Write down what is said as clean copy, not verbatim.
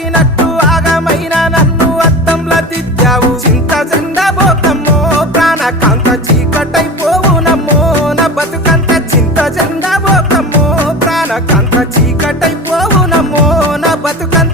ఎక్కినట్టు ఆగమైన నన్ను అద్దంలా దిద్దావు చింత జెండా బోకమ్మో ప్రాణకాంత చీకటైపోవునమ్మో నా బతుకంత చింత జెండా బోకమ్మో ప్రాణకాంత చీకటైపోవునమ్మో నా బతుకంత